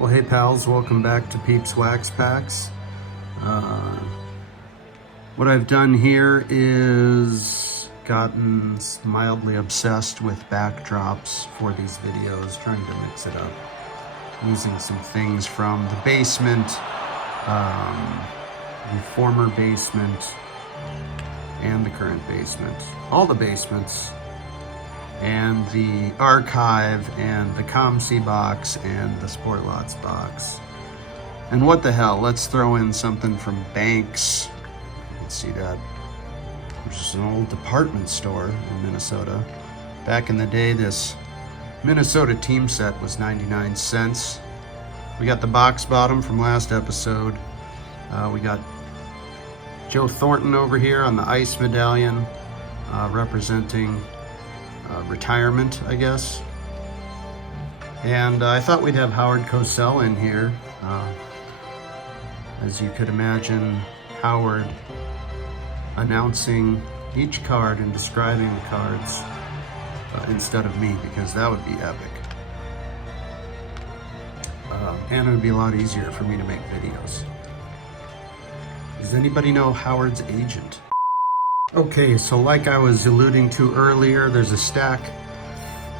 Well, hey pals, welcome back to Peeps Wax Packs. What I've done here is gotten mildly obsessed with backdrops for these videos, trying to mix it up. Using some things from the basement, the former basement, and the current basement. All the basements, and the archive, and the ComC box, and the Sport Lots box. And what the hell, let's throw in something from Banks. You can see that, which is an old department store in Minnesota. Back in the day, this Minnesota team set was 99 cents. We got the box bottom from last episode. We got Joe Thornton over here on the ice medallion, representing retirement, I guess. And I thought we'd have Howard Cosell in here. As you could imagine, Howard announcing each card and describing the cards instead of me, because that would be epic. And it would be a lot easier for me to make videos. Does anybody know Howard's agent? Okay, so like I was alluding to earlier, there's a stack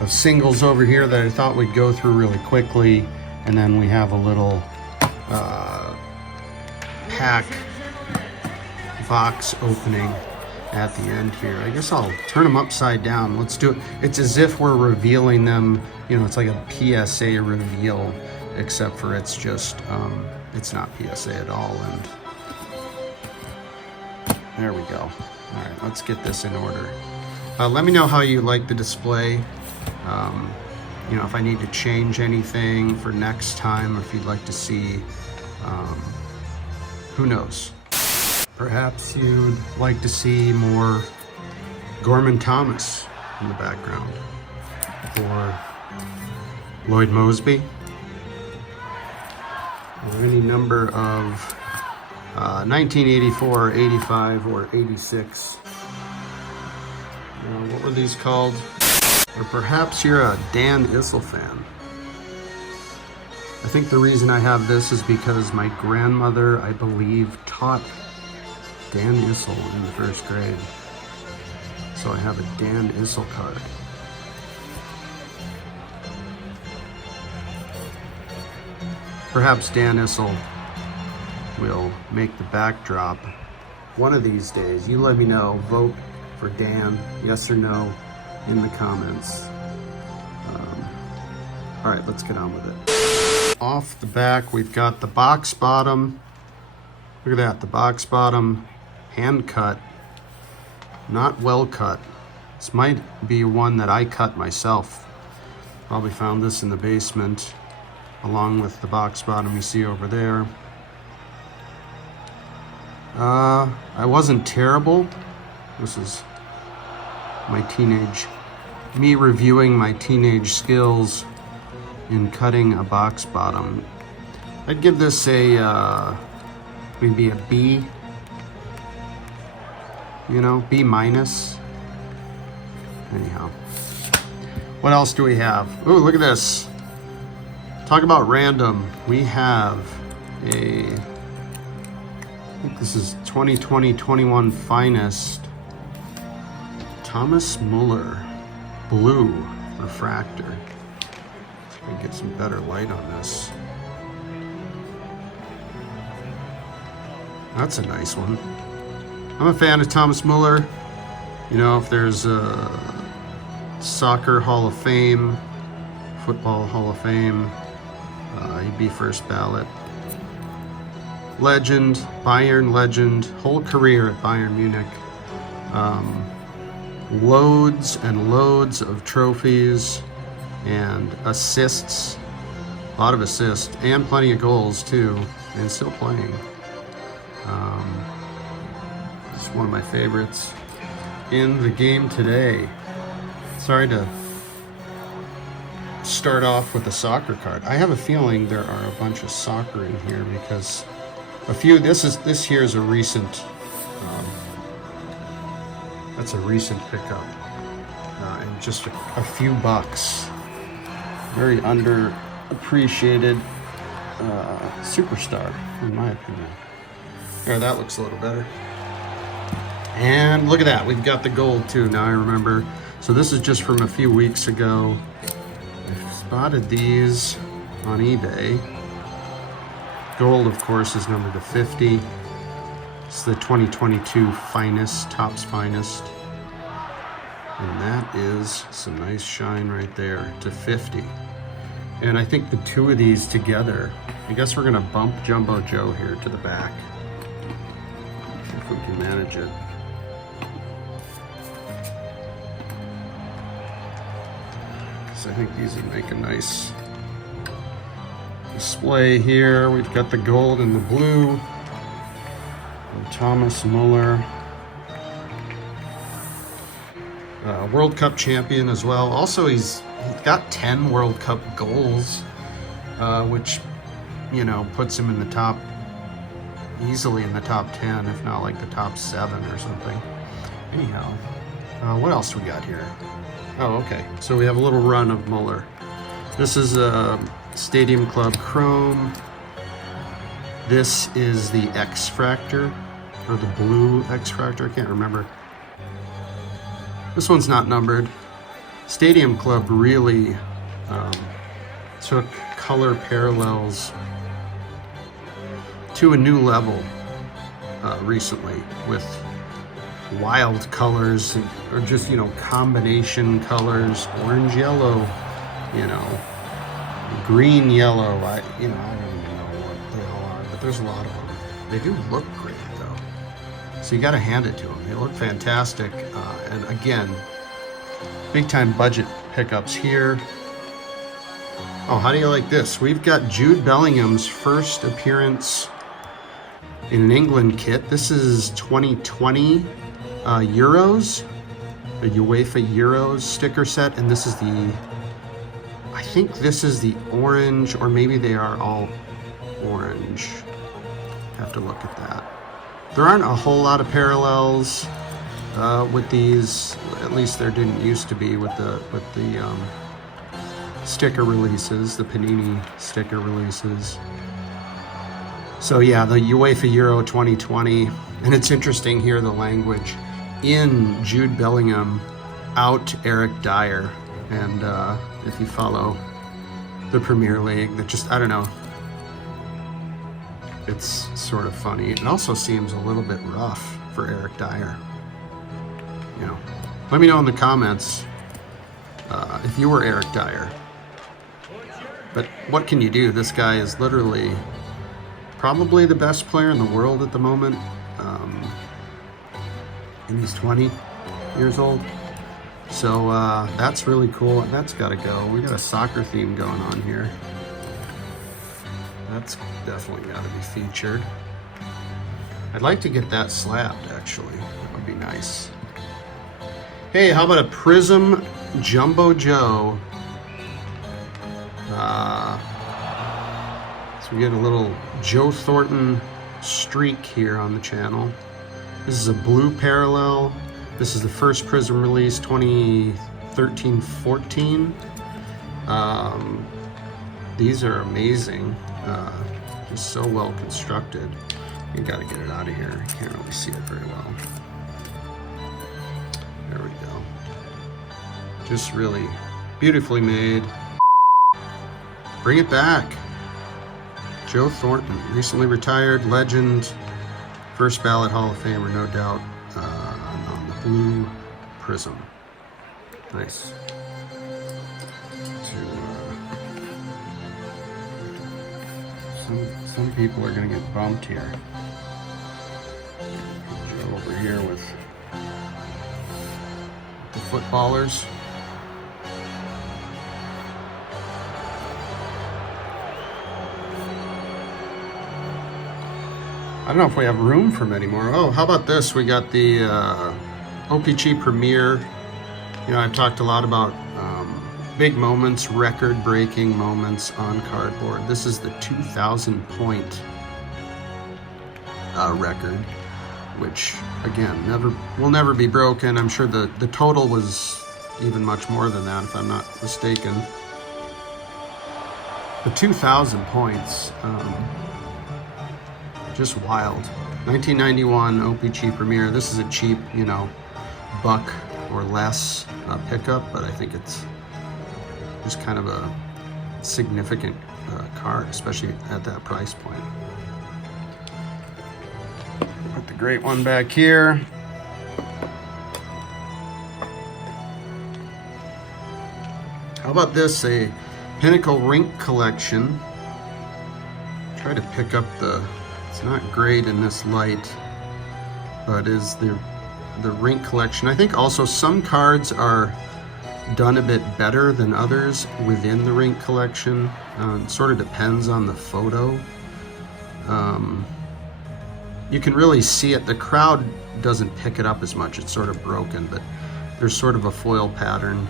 of singles over here that I thought we'd go through really quickly, and then we have a little pack box opening at the end here. I guess I'll turn them upside down. Let's do it. It's as if we're revealing them, you know, it's like a PSA reveal, except for it's just, it's not PSA at all. And there we go. All right, let's get this in order. Let me know how you like the display. You know, if I need to change anything for next time, or if you'd like to see, who knows? Perhaps you'd like to see more Gorman Thomas in the background, or Lloyd Mosby, or any number of 1984, 85, or 86. What were these called? Or perhaps you're a Dan Issel fan. I think the reason I have this is because my grandmother, I believe, taught Dan Issel in the first grade. So I have a Dan Issel card. Perhaps Dan Issel will make the backdrop one of these days. You let me know. Vote for Dan, yes or no, in the comments. All right, let's get on with it. Off the back, we've got the box bottom. Look at that, the box bottom, hand cut, not well cut. This might be one that I cut myself. Probably found this in the basement, along with the box bottom you see over there. I wasn't terrible. This is me reviewing my teenage skills in cutting a box bottom. I'd give this a, maybe a B, you know, B minus. Anyhow, what else do we have? Ooh, look at this. Talk about random. We have I think this is 2020-21 finest Thomas Muller blue refractor. Let's see if we can get some better light on this. That's a nice one. I'm a fan of Thomas Muller. You know, if there's a soccer Hall of Fame, football Hall of Fame, he'd be first ballot. Legend, Bayern legend, whole career at Bayern Munich. Loads and loads of trophies and assists, a lot of assists, and plenty of goals too, and still playing. It's one of my favorites in the game today. Sorry to start off with a soccer card. I have a feeling there are a bunch of soccer in here because a few, this here is a recent, that's a recent pickup, and just a few bucks. Very underappreciated. superstar, in my opinion. There, that looks a little better. And look at that, we've got the gold too, now I remember. So this is just from a few weeks ago. I spotted these on eBay. Gold, of course, is numbered to 50. It's the 2022 finest, Topps finest. And that is some nice shine right there to 50. And I think the two of these together, I guess we're gonna bump Jumbo Joe here to the back. See if we can manage it. So I think these would make a nice display here. We've got the gold and the blue. And Thomas Muller. World Cup champion as well. Also, he's got 10 World Cup goals, which, you know, puts him in the top, easily in the top 10, if not like the top 7 or something. Anyhow, what else we got here? Oh, okay. So we have a little run of Muller. This is a Stadium Club Chrome. This is the X-Fractor, or the blue X-Fractor, I can't remember. This one's not numbered. Stadium Club really took color parallels to a new level recently with wild colors, or just, you know, combination colors, orange yellow, you know, green yellow. I don't even know what they all are, but there's a lot of them. They do look great though, so you got to hand it to them. They look fantastic, and again, big time budget pickups here. Oh, how do you like this? We've got Jude Bellingham's first appearance in an England kit. This is 2020 Euros, the UEFA Euros sticker set, and this is the, I think this is the orange, or maybe they are all orange. Have to look at that. There aren't a whole lot of parallels with these, at least there didn't used to be with the sticker releases, the Panini sticker releases. So yeah, the UEFA Euro 2020, and it's interesting here, the language. In Jude Bellingham, out Eric Dyer. And if you follow the Premier League, that just, I don't know, it's sort of funny. It also seems a little bit rough for Eric Dyer. You know, let me know in the comments if you were Eric Dyer. But what can you do? This guy is literally probably the best player in the world at the moment. And he's 20 years old. So that's really cool. That's got to go. We got a soccer theme going on here. That's definitely got to be featured. I'd like to get that slabbed, actually. That would be nice. Hey, how about a Prism Jumbo Joe? So we get a little Joe Thornton streak here on the channel. This is a blue parallel. This is the first Prism release, 2013-14. These are amazing. Just so well constructed. You gotta get it out of here. I can't really see it very well. There we go. Just really beautifully made. Bring it back. Joe Thornton, recently retired, legend, first ballot Hall of Famer, no doubt, on the blue Prism. Nice. Some people are going to get bumped here. Joe over here with the footballers. I don't know if we have room for many more. Oh, how about this? We got the OPC Premier. You know, I've talked a lot about big moments, record-breaking moments on cardboard. This is the 2,000-point record, which, again, will never be broken. I'm sure the total was even much more than that, if I'm not mistaken. But 2,000 points, just wild. 1991 OPC Premier. This is a cheap, you know, buck or less pickup, but I think it's just kind of a significant card, especially at that price point. Put the great one back here. How about this? A Pinnacle Rink Collection. Try to pick up the, it's not great in this light, but is the Rink Collection. I think also some cards are done a bit better than others within the Rink Collection. It sort of depends on the photo. You can really see it. The crowd doesn't pick it up as much. It's sort of broken, but there's sort of a foil pattern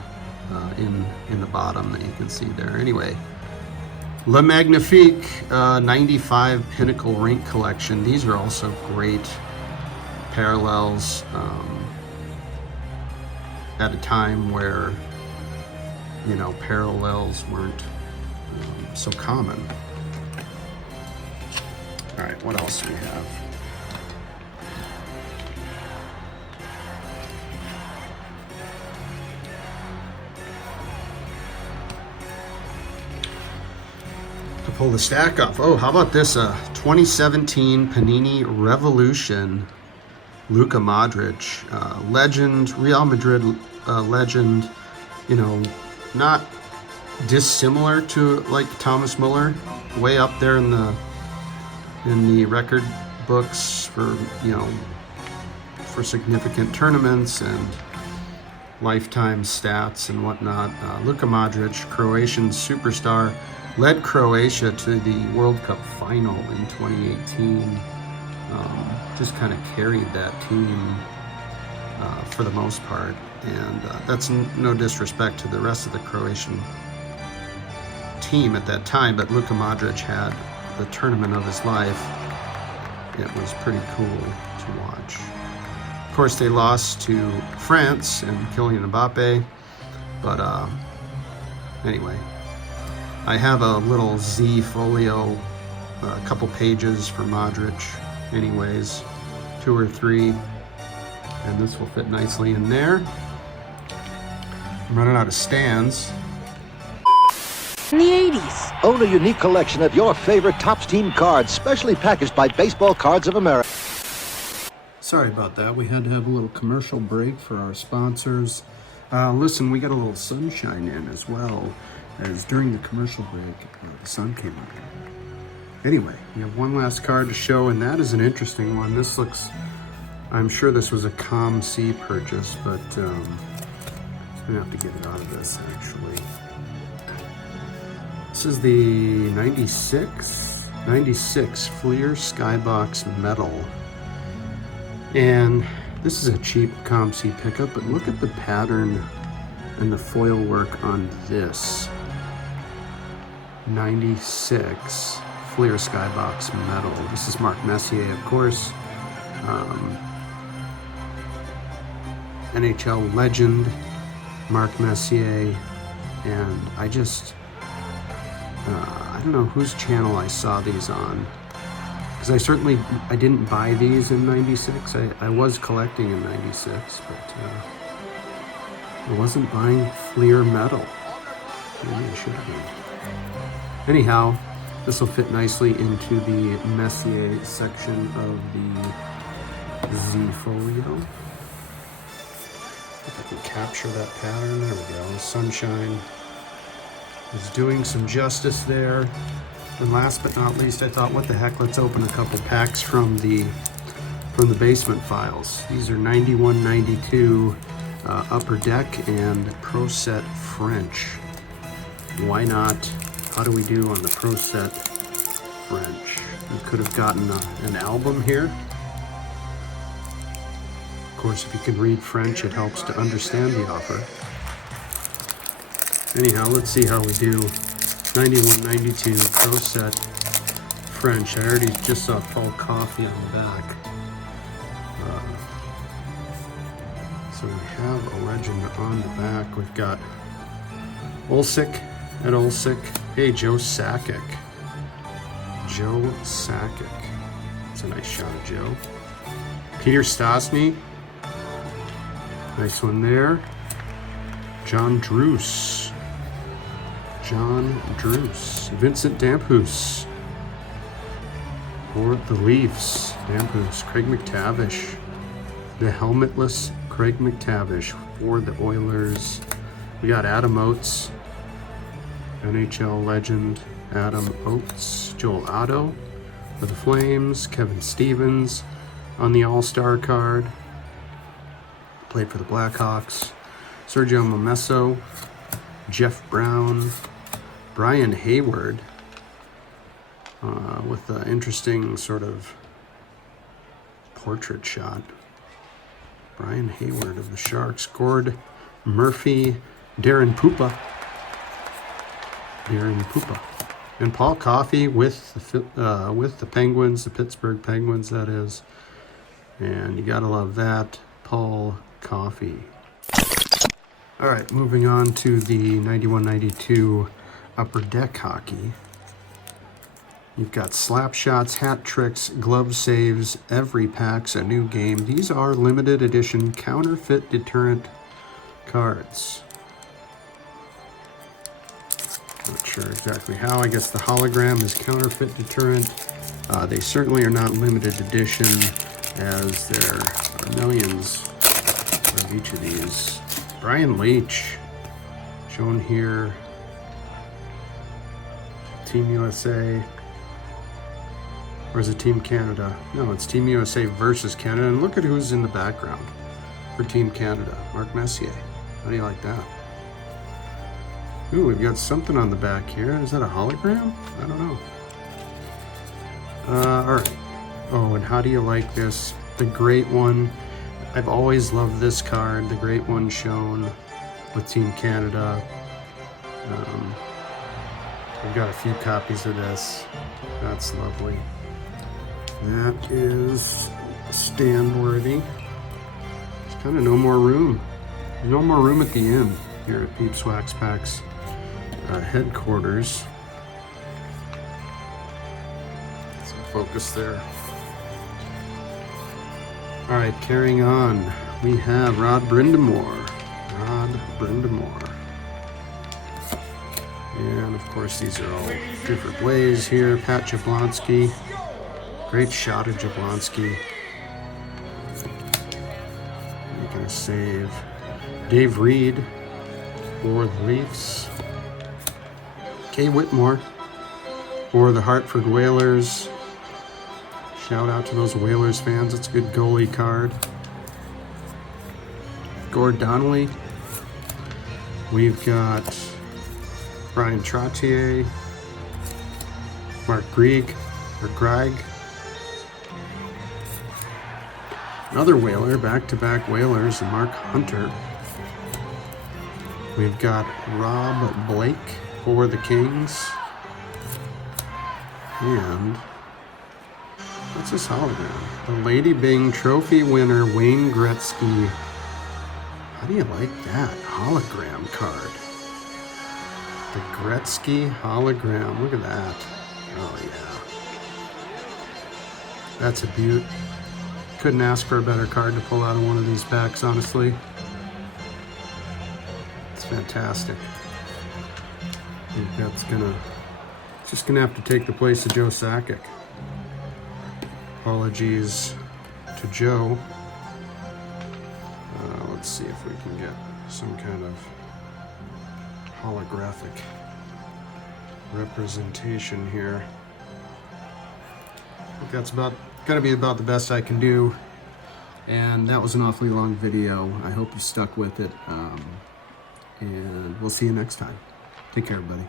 in the bottom that you can see there. Anyway, Le Magnifique 95 Pinnacle Rink Collection. These are also great parallels at a time where, you know, parallels weren't so common. All right, what else do we have? To pull the stack off. Oh, how about this? 2017 Panini Revolution Luka Modric, legend, Real Madrid legend. You know, not dissimilar to like Thomas Muller, way up there in the record books for, you know, for significant tournaments and lifetime stats and whatnot. Luka Modric, Croatian superstar, led Croatia to the World Cup final in 2018. Just kind of carried that team for the most part, and that's no disrespect to the rest of the Croatian team at that time, but Luka Modric had the tournament of his life. It was pretty cool to watch. Of course, they lost to France and Kylian Mbappe, but anyway, I have a little Z folio, a couple pages for Modric anyways, 2 or 3, and this will fit nicely in there. I'm running out of stands. In the 80s. Own a unique collection of your favorite Topps team cards, specially packaged by Baseball Cards of America. Sorry about that. We had to have a little commercial break for our sponsors. Listen, we got a little sunshine in as well, as during the commercial break, the sun came out. Anyway, we have one last card to show, and that is an interesting one. This looks, I'm sure this was a COM-C purchase, but I'm gonna have to get it out of this actually. This is the 96 Fleer Skybox Metal. And this is a cheap COM-C pickup, but look at the pattern and the foil work on this 96 Fleer Skybox Metal. This is Marc Messier, of course. NHL legend, Marc Messier. And I just, I don't know whose channel I saw these on, because I didn't buy these in 96. I was collecting in 96, but I wasn't buying Fleer metal. Maybe I should have been. Anyhow, this will fit nicely into the Messier section of the Z folio. If I can capture that pattern, there we go. Sunshine is doing some justice there. And last but not least, I thought, what the heck, let's open a couple packs from the basement files. These are 91-92 Upper Deck and Pro Set French. Why not? How do we do on the Pro Set French? We could have gotten an album here. Of course, if you can read French, it helps to understand the offer. Anyhow, let's see how we do. 91-92 Pro Set French. I already just saw Paul Coffey on the back. So we have a legend on the back. We've got Olsic at Olsic, Hey, Joe Sakic. Joe Sakic. That's a nice shot of Joe. Peter Stastny. Nice one there. John Druce. John Druce. Vincent Damphus. For the Leafs. Damphus. Craig McTavish. The helmetless Craig McTavish for the Oilers. We got Adam Oates. NHL legend Adam Oates. Joel Otto for the Flames. Kevin Stevens on the All-Star card. Played for the Blackhawks. Sergio Momesso. Jeff Brown. Brian Hayward. With an interesting sort of portrait shot. Brian Hayward of the Sharks. Gord Murphy. Darren Pupa. And Paul Coffey with the Penguins, the Pittsburgh Penguins, that is. And you gotta love that, Paul Coffey. All right, moving on to the 91-92 Upper Deck Hockey. You've got slap shots, hat tricks, glove saves, every pack's a new game. These are limited edition counterfeit deterrent cards. Not sure exactly how. I guess the hologram is counterfeit deterrent. They certainly are not limited edition, as there are millions of each of these. Brian Leach, shown here. Team USA. Or is it Team Canada? No, it's Team USA versus Canada. And look at who's in the background for Team Canada. Mark Messier. How do you like that? Ooh, we've got something on the back here. Is that a hologram? I don't know. All right. Oh, and how do you like this? The Great One. I've always loved this card. The Great One shown with Team Canada. We've got a few copies of this. That's lovely. That is stand worthy. There's kind of no more room. There's no more room at the end here at Peeps Wax Packs headquarters. Some focus there. All right, carrying on. We have Rod Brindamore. And of course, these are all different plays here. Pat Jablonski. Great shot of Jablonski. Making a save. Dave Reed for the Leafs. Kay Whitmore for the Hartford Whalers. Shout out to those Whalers fans. It's a good goalie card. Gord Donnelly. We've got Brian Trottier. Mark Grieg. Another Whaler, back-to-back Whalers, Mark Hunter. We've got Rob Blake for the Kings. And what's this hologram? The Lady Byng Trophy winner, Wayne Gretzky. How do you like that hologram card? The Gretzky hologram. Look at that. Oh, yeah. That's a beaut. Couldn't ask for a better card to pull out of one of these packs, honestly. It's fantastic. I think that's just gonna have to take the place of Joe Sakic. Apologies to Joe. Let's see if we can get some kind of holographic representation here. I think that's gonna be about the best I can do. And that was an awfully long video. I hope you stuck with it. And we'll see you next time. Take care, everybody.